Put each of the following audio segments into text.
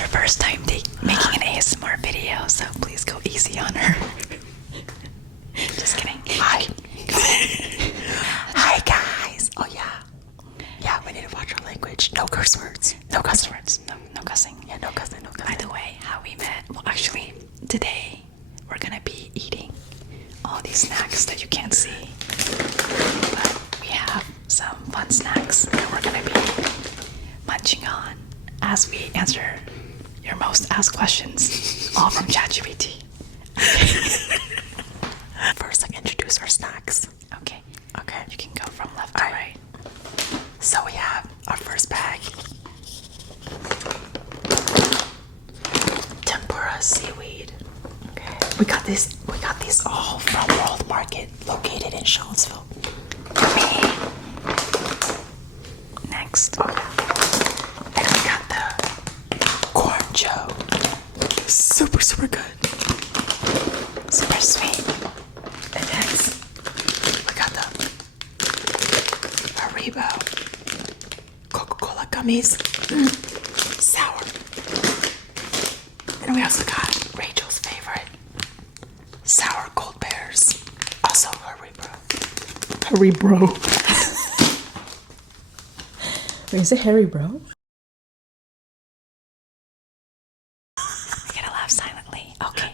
her first time making an ASMR video, so please go easy on her. Just kidding. Hi. Hi guys. Oh yeah. Yeah, we need to watch our language. No curse words. No cuss words. No cussing. Yeah, no cussing, no cussing. By the way, how we met. Well, actually, today we're gonna be eating all these snacks that you can't see. But we have some fun snacks that we're gonna be munching on as we answer your most asked questions, all from ChatGPT. First, like, introduce our snacks. Okay. Okay. You can go from left to right. So we have our first bag. Tempura seaweed. Okay. We got these all from World Market, located in Charlottesville. Next. Oh, yeah. And we got the corn joe. Super, super good. Super sweet. And next, we got the Haribo Coca-Cola gummies. Sour. And we also got Rachel's favorite, sour gold bears. Also Haribo. Haribo. Wait, is it Harry, bro? I gotta laugh silently. Okay.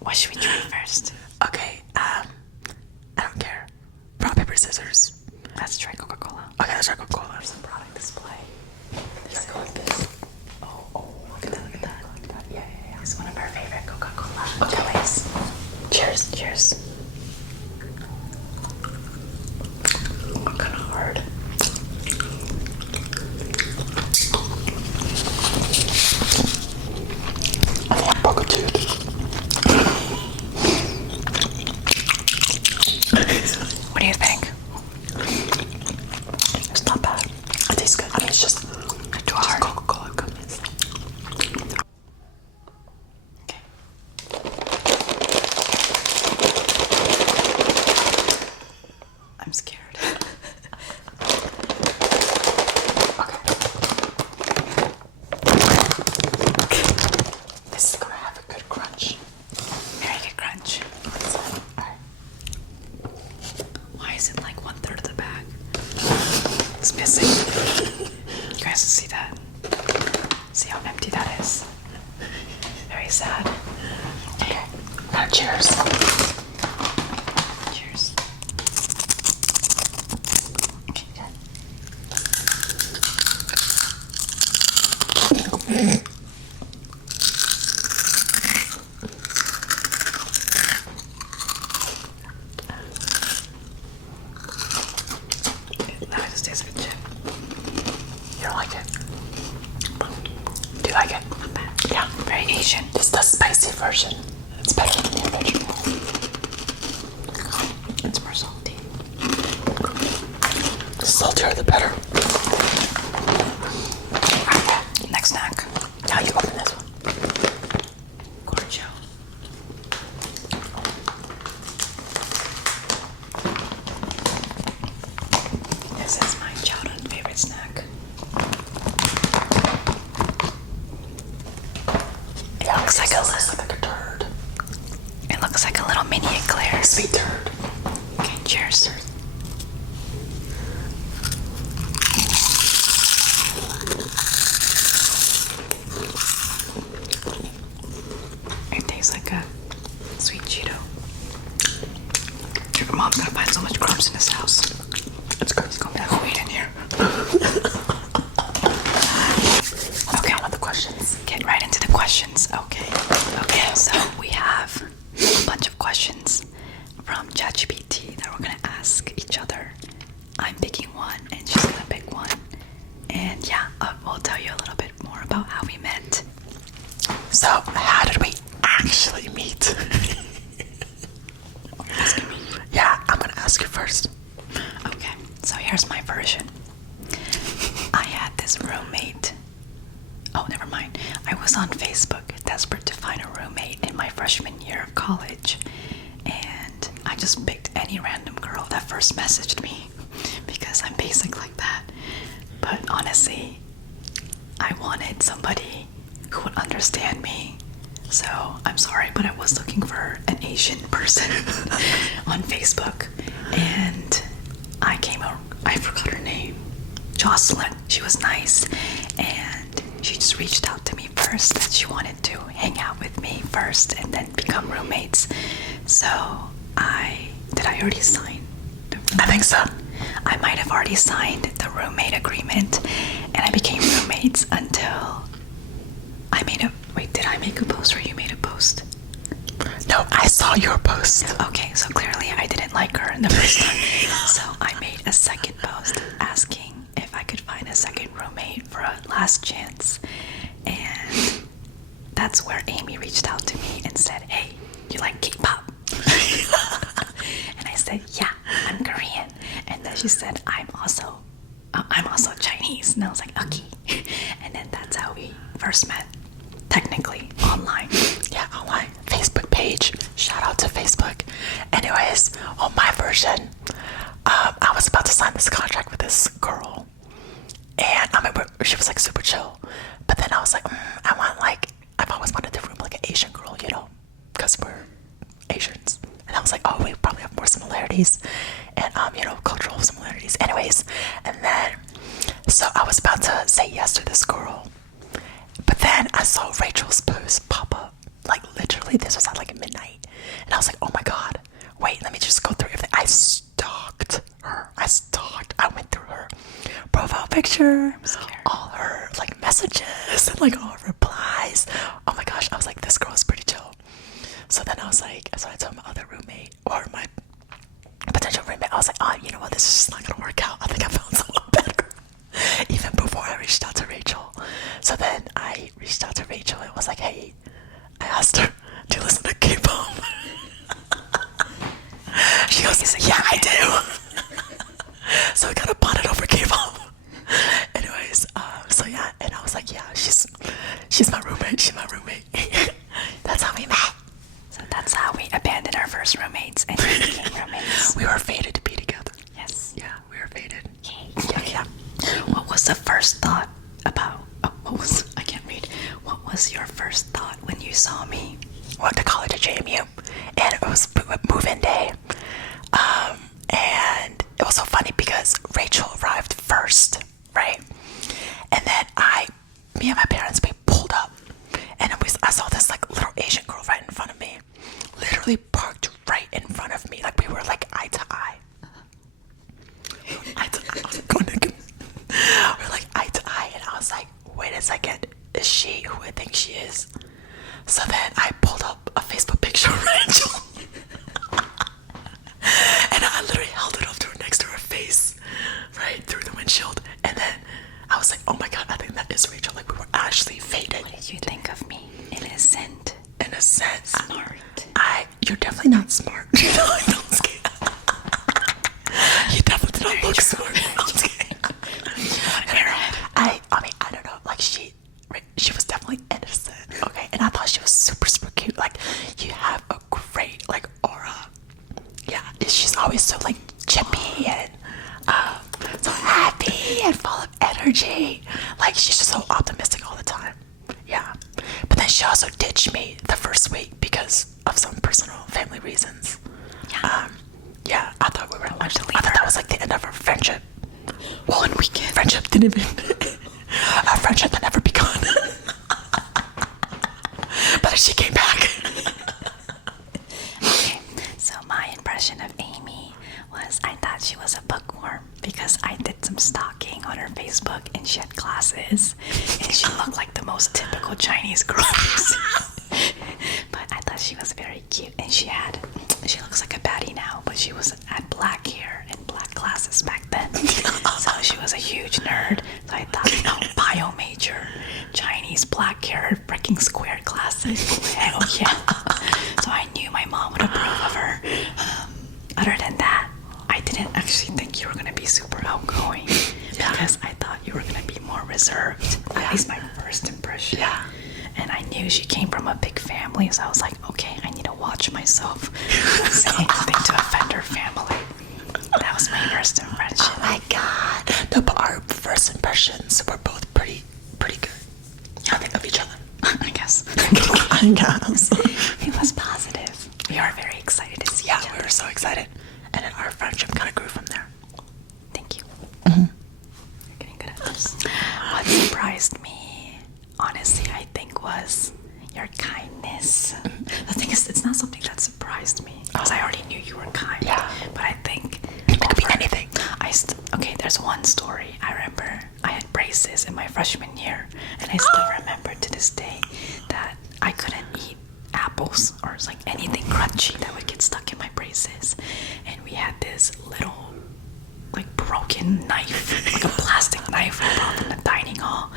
What should we try first? Okay, I don't care. Rock, paper, scissors. Let's try Coca-Cola. Okay, let's try Coca-Cola. There's a product display. Let's go like this. Oh, look at that, look at that. Yeah. It's one of our favorite Coca-Cola Okay. jellies. Cheers. Cheers. Oh, kind of hard. I want Boca Tooth. What do you think? It's not bad. It tastes good. I mean, it's just hard. Coca-Cola gummies. Okay. I'm scared. Okay. This is gonna have a good crunch. Very good crunch. Alright. Why is it like 1/3 of the bag? It's missing. You guys see that? See how empty that is? Very sad. Okay. Cheers. Cheers. Okay. Now it just tastes like a chip. You don't like it? Do you like it? Not bad. Yeah. Very Asian. It's the spicy version. It's better than the original. It's more salty. The saltier the better. Next snack. Now you open this one. Cordial. This is my childhood favorite snack. Yeah, Looks like a looks like a turd. It looks like a little mini eclairs. Sweet turd. Okay, cheers. It tastes like a sweet Cheeto. Your mom's gonna find so much crumbs in this house. It's good. It's gonna be like weed in here. Okay, on with the questions. Get right into the questions. Okay. Okay, so we have a bunch of questions from ChatGPT that we're gonna ask each other. I'm picking one and she's gonna pick one. And yeah, we'll tell you a little bit more about how we met. So, how did we actually meet? You're asking me. Yeah, I'm gonna ask you first. Okay, so here's my version. I had this roommate. Oh, never mind. I was on Facebook, desperate to find a roommate in my freshman year of college. And I just picked any random girl that first messaged me because I'm basic like that. But honestly, I wanted somebody who would understand me. So I'm sorry, but I was looking for an Asian person on Facebook, and I forgot her name. Jocelyn. She was nice, and she just reached out to me first that she wanted to hang out with me first and then become roommates. So did I already sign? I think so. I might have already signed the roommate agreement, and I became roommates until I made a. Wait, did I make a post or you made a post? No, I saw your post. Okay, so clearly I didn't like her in the first time. So I made a second post asking if I could find a second roommate for a last chance. And that's where Amy reached out to me and said, hey, you like K-pop? And I said, yeah, I'm Korean. And then she said, I'm also Chinese. And I was like, okay. And then that's how we first met, technically, online. Yeah, online. Facebook page. Shout out to Facebook. Anyways, on my version, I was about to sign this contract with this girl. And I remember she was like super chill. But then I was like, I've always wanted to room like an Asian girl, you know, because we're Asians. And I was like, oh, we probably have more similarities and, you know, cultural similarities. Anyways, and then, so I was about to say yes to this girl. But then I saw Rachel's post pop up. Like, literally, this was at like midnight. And I was like, oh my God, wait, let me just go through everything. I stalked her. I went through her profile picture, all her like messages, and like all her replies. Oh my gosh, I was like, this girl is pretty chill. So then I was like, so I told my other roommate, or my potential roommate, I was like, oh, you know what, this is just not gonna work out. I think I found someone better. Even before I reached out to Rachel. So then I reached out to Rachel and was like, hey, I asked her, do you listen to K-pop? She goes, yeah, I do. So we kind of bonded over K-pop. Anyways, so yeah, and I was like, yeah, she's my roommate. She's my roommate. That's how we met. So that's how we abandoned our first roommates and we became roommates. We were fated to be together. Yes. Yeah, we were fated. Yeah. What was the first thought about? I can't read. What was your first thought when you saw me? Went to college at JMU, and it was move-in day. And it was so funny because Rachel arrived first, right? And then me and my parents, we pulled up, and I saw this like little Asian girl right in front of me, literally parked right in front of me, like we were like eye to eye. We're like eye to eye, and I was like, wait a second, is she who I think she is? So then I pulled up a Facebook picture of Rachel. And I literally held it up to her next to her face, right through the windshield. And then I was like, oh my God, I think that is Rachel. Like, we were actually fated. What did you think of me? Innocent. Innocent. Smart. You're definitely not smart. You know, I'm not scared. You definitely did not look smart. I'm scared. I mean, I don't know. Like, she was definitely innocent. Okay. And I thought she was super, super cute. Like, you have a great, like, aura. Yeah, she's always so like chippy and so happy and full of energy. Like, she's just so optimistic all the time. Yeah, but then she also ditched me the first week because of some personal family reasons. Yeah, I thought I thought that was like the end of our friendship. One weekend. Friendship didn't even a friendship that never begun. But she came back. Okay, so my impression of Amy was I thought she was a bookworm because I did some stalking on her Facebook and she had glasses and she looked like the most typical Chinese girl I've seen. But I thought she was very cute and she looks like a baddie now, but she had black hair and black glasses back then. So she was a huge nerd. So I thought, bio major, Chinese, black hair, freaking square glasses. Hell yeah. So I knew my mom would approve of her. Other than that, I didn't actually think you were going to be super outgoing because I thought you were going to be more reserved. At least my first impression. Yeah. And I knew she came from a big family, so I was like, okay, I need to watch myself. Not say anything to offend her family. That was my first impression. Oh my God. No, but our first impressions were both pretty good. I think of each other. I guess. It was positive. We are very excited to see Yeah, each we other. were so excited. And then our friendship kind of grew from there. Thank you. You're getting good at this. What surprised me, honestly, I think was your kindness. The thing is, it's not something that surprised me because I already knew you were kind. Yeah. But I think It could be anything. Okay, there's one story. I remember I had braces in my freshman year, and I still remember to this day that I couldn't eat apples or like anything crunchy that would get stuck in my braces. And we had this little like broken knife, like a plastic knife we brought from the dining hall,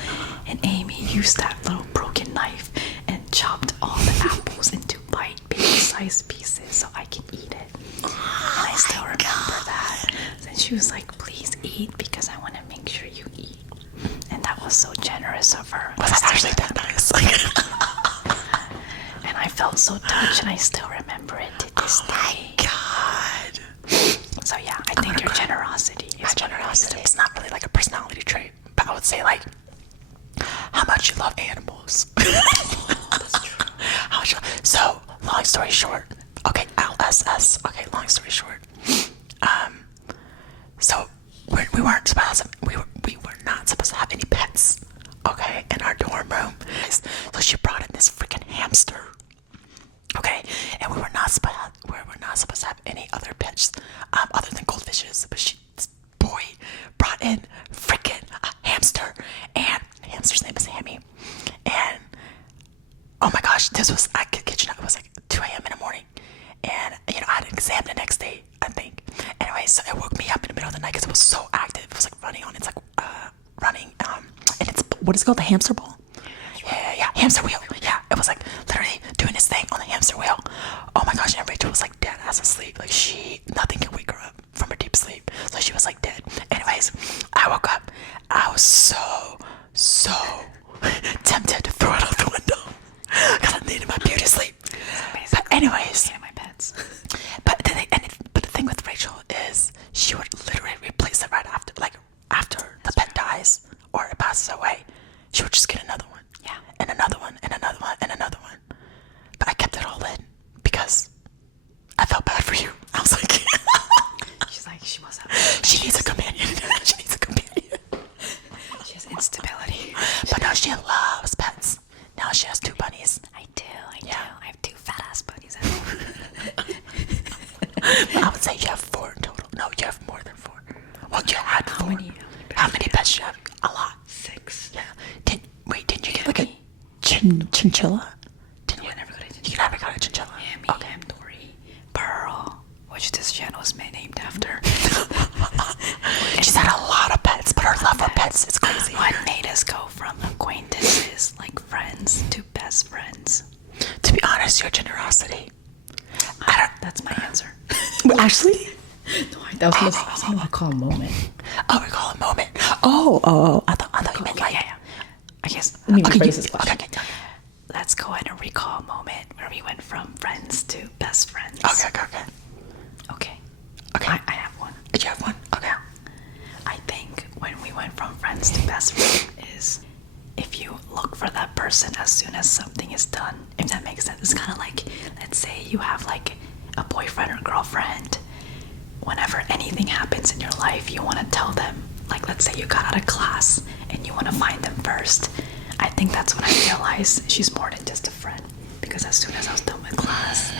and Amy used that little broken knife and chopped all the apples into baby-sized pieces so I can eat it. And I still remember that. And she was like, please eat because I want to make sure you eat. And that was so generous of her. Was that actually that nice? And I felt so touched, and I still remember it to this day. God. So yeah, I think your generosity is My generosity is not really like a personality trait, but I would say like how much you love animals. That's true. How much so, long story short. Okay, LSS. Okay, long story short. So we weren't supposed to, we were not supposed to have any pets. Okay, in our dorm room. So she brought in this freaking hamster. Okay, and we were not supposed to have any other pets, other than goldfishes. But this boy brought in freaking a hamster, and the hamster's name is Hammy. And oh my gosh, I kid you not, it was like 2 a.m. in the morning, and I had an exam the next day, I think. Anyway, so it woke me up in the middle of the night because it was so active. It was like running on. It's like running, and it's what is it called, the hamster ball. Yeah, hamster wheel. Yeah, it was like literally doing this thing on the hamster wheel. Oh my gosh, and Rachel was like dead ass asleep. Like nothing can wake her up from her deep sleep. So she was like dead. Anyways, I woke up. I was so tempted to throw it out the window because I needed my beauty sleep. But anyways, my pets. but the thing with Rachel is she would literally replace it right after the pet dies or it passes away. She would just get another one. Yeah. And another one, and another one, and another one. But I kept it all in because I felt bad for you. I was like, She's like, she needs a companion. She needs a companion. She has instability. But now she loves pets. Now she has 2 bunnies. I do. Yeah. I have 2 fat ass bunnies at home. But I would say you have 4 in total. No, you have more than 4. Well, you had 4. How many pets do you have? A lot. 6. Yeah. Didn't you get like a chinchilla? No, I never got a You never got a chinchilla. Hammy, Okay. Dory, Pearl, which this channel is named after. She's had a lot of pets, but her love for pets is crazy. What made us go from acquaintances, like friends, to best friends? To be honest, your generosity. That's my answer. Actually? No, that was what I call a moment. Oh, recall a moment. Oh. I thought you meant like. Yeah. I guess. Let me Okay, rephrase this question. okay. Let's go ahead and recall a moment where we went from friends to best friends. Okay. Okay. I have one. Did you have one? Okay. I think when we went from friends to best friend is if you look for that person as soon as something is done. If that makes sense. It's kind of like, let's say you have like a boyfriend or girlfriend. Whenever anything happens in your life, you want to tell them. Like, let's say you got out of class and you want to find them first. I think that's when I realized she's more than just a friend. Because as soon as I was done with class,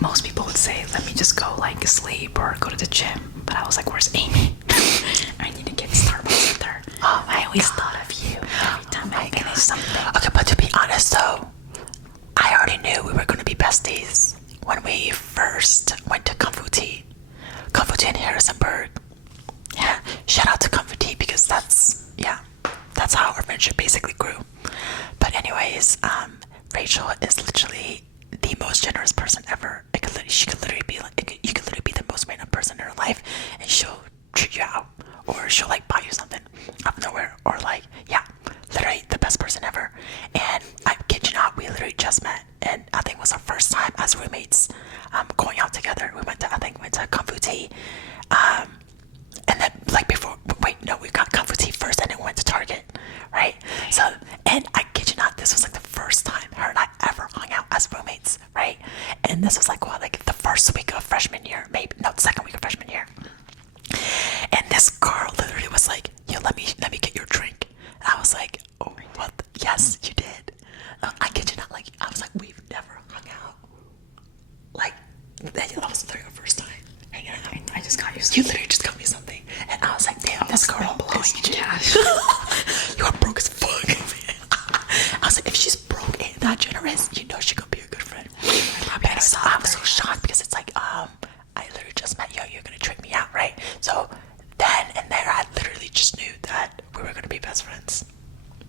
most people would say, let me just go like sleep or go to the gym. But I was like, where's Amy? I need to get Starbucks with her. Oh, I always thought of you every time I finish something. Okay, but to be honest though, I already knew we were going to be besties when we first went to Kung Fu Tea. Kung Fu Tea in Harrisonburg. Yeah, shout out to Kung Fu Tea because that's how our friendship basically grew. But anyways, Rachel is literally the most generous person ever. She could literally be like, you could literally be the most random person in her life, and she'll treat you out, or she'll like buy you something out of nowhere, or like, yeah, literally the best person ever. And I kid you not, we literally just met, and I think it was our first time as roommates, going out together. We went to Kung Fu Tea, and then we got Kung Fu Tea first, and then we went to Target, right? So, and I kid you not, this was like the first time her and was like, if she's broke and not generous, you know she gonna be a good friend. And so I'm so shocked because it's like, I literally just met you. You're gonna trick me out, right? So then and there, I literally just knew that we were gonna be best friends.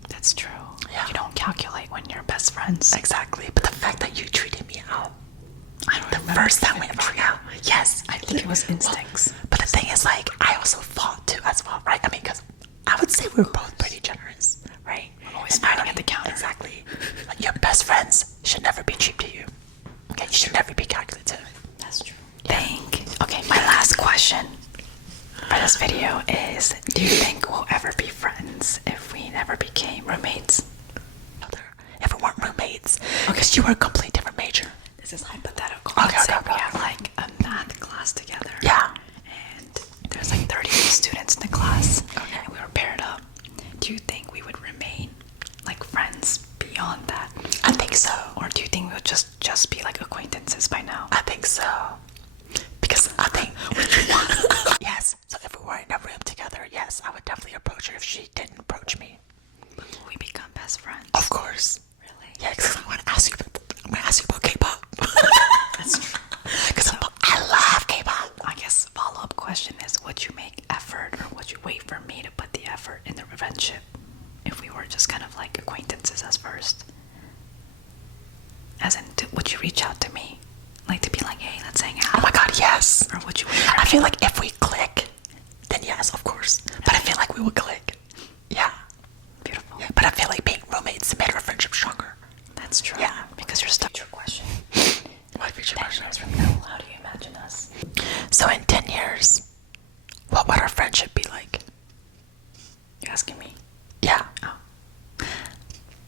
That's true. Yeah. You don't calculate when you're best friends. Exactly. But the fact that you treated me out I don't the remember first time we even hung out, yes, I think it was instincts. but the thing is, like, I also fought too as well, right? I mean, because I would say we were both pretty generous, right? Always fighting at the counter. Exactly. Like, your best friends should never be cheap to you. Okay, you should never be calculative. That's true. Okay, my last question for this video is, do you think we'll ever be friends if we never became roommates? If we weren't roommates, because you were a completely different major. This is hypothetical. Okay, Let's say okay. we have like a math class together. Yeah. And there's like 30 students in the class. Okay. And we were paired up. Do you think we would remain like friends beyond that? I think so. Or do you think we would just be like acquaintances by now? I think so. Because I think yes. So if we were in a room together, yes, I would definitely approach her if she didn't approach me. Will we become best friends? Of course. Really? Yeah, because I'm gonna ask you about K-pop. That's true. Because I love K-pop. I guess follow-up question is, would you make effort or would you wait for me to put the effort in the friendship if we were just kind of like acquaintances as first? As in, would you reach out to me? Like to be like, hey, let's hang out? Oh my god, yes. Or would you wait for I me? feel like if we click, then yes, of course. But I feel like we would click. Yeah. Beautiful. Yeah. But I feel like being roommates made our friendship stronger. That's true. Yeah. Because you're stuck. Your question. My future 10 question. years from now, how do you imagine us? So in 10 years, what would our friendship be like? You're asking me? Yeah. Oh.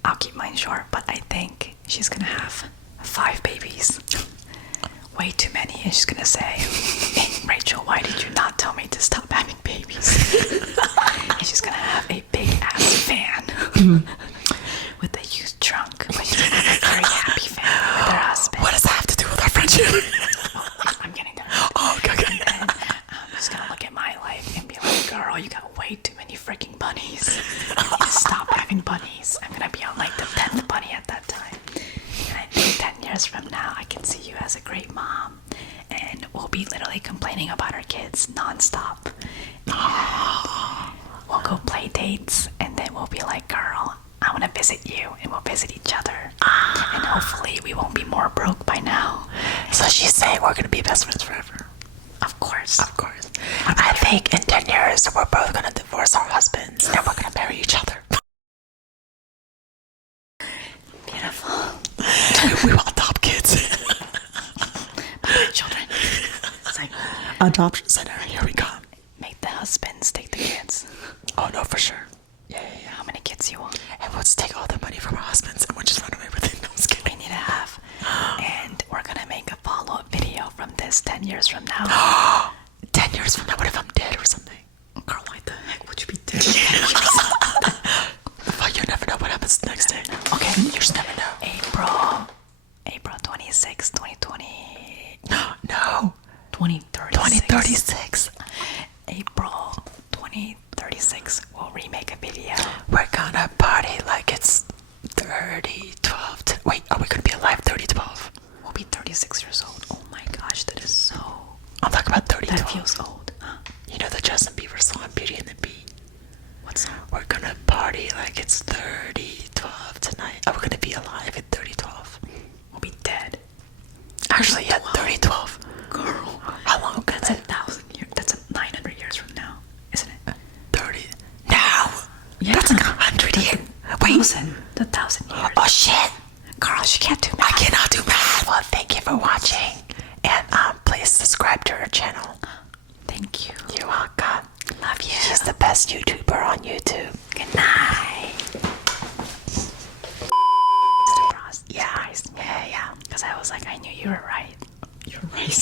I'll keep mine short, but I think she's gonna have 5 babies. Way too many, and she's gonna say, hey, Rachel, why did you not tell me to stop having babies? And she's gonna have a big ass van with a huge trunk, but she's gonna have a very happy family with her husband. What does that have to do with our friendship? I'm getting there. Oh, okay, okay. And then I'm just gonna look at my life and be like, girl, you got way too many freaking bunnies. You need to stop having bunnies. I'm gonna be on like the 10th bunny at that time. And I think 10 years from now, I can see you as a great mom. And we'll be literally complaining about our kids nonstop. And we'll go play dates, and then we'll be like, girl, I want to visit you, and we'll visit each other. And hopefully we won't be more broke by now. So she's saying we're gonna be best friends forever. Of course. Of course. I think in 10 years we're both gonna divorce our husbands and we're gonna marry each other. Beautiful. We will adopt kids. Bye, children. It's like, Adoption center, here we come. make the husbands take the kids. Oh no, for sure. Yeah. How many kids you want? And we'll just take all the money from our husbands and we'll just run away with it. No, I'm just kidding. We need to have. And we're gonna make a follow-up video from this 10 years from now. 10 years from now, what if I'm dead or something? Girl, why the heck would you be dead? Fuck, you never know what happens next day. Okay, You just never know. April 26, 2020. No. 2036. 2036. April 2036. We'll remake a video. We're gonna party like it's 3012. Wait, are we gonna be alive 3012? We'll be 36 years old. Oh my gosh, that is so. I'm talking about 3012. That feels old. Huh? You know the Justin Bieber song Beauty and the Beat? What's that? We're gonna party like it's 3012 tonight. Are we gonna be alive at 3012? We'll be dead. Actually, yeah, 3012. Girl. How long ago? That's 1,000 years. That's 900 years from now, isn't it? 30. Now? Yeah. That's like 100 years. Wait. 1,000 years. Oh shit. Girl, she can't do I math. cannot do math. Well, thank you for watching. And please subscribe to her channel. Thank you. You're welcome. Love you. She's the best YouTuber on YouTube. Good night. Yeah. Because I was like, I knew you were right. You're right.